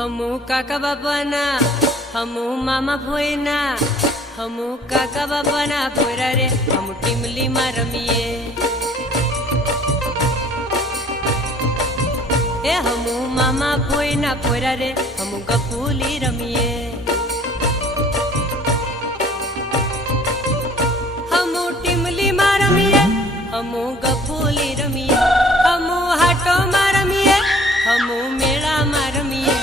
हमू काका बापाना हमू मामा भोयना हमू काका बापाना भोयरा रे हम टीमली में रमीए ए हमू मामा भोयना भोयरा रे हम गपूली रमीए हमू टीमली में रमीए हमू गपूली रमीए हमू हाटो में रमीए हमू मेला में रमीए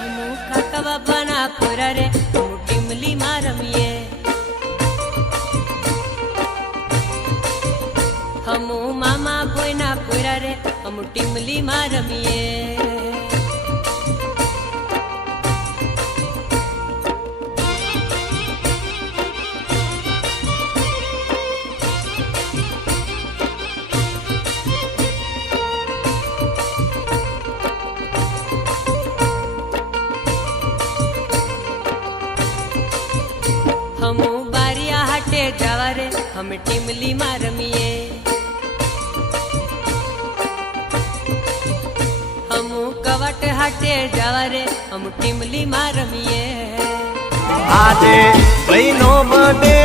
हमू काका बापाना भोयरा रे हम टीमली में रमीए हमू मामा भोयना भोयरा रे हम टीमली में रमीए हमू बारिया हाटे जावा रे हम टीमली में रमीए हमू कवट हाटे जावा रे हम टीमली में रमीए आजे भाई नो बर्थडे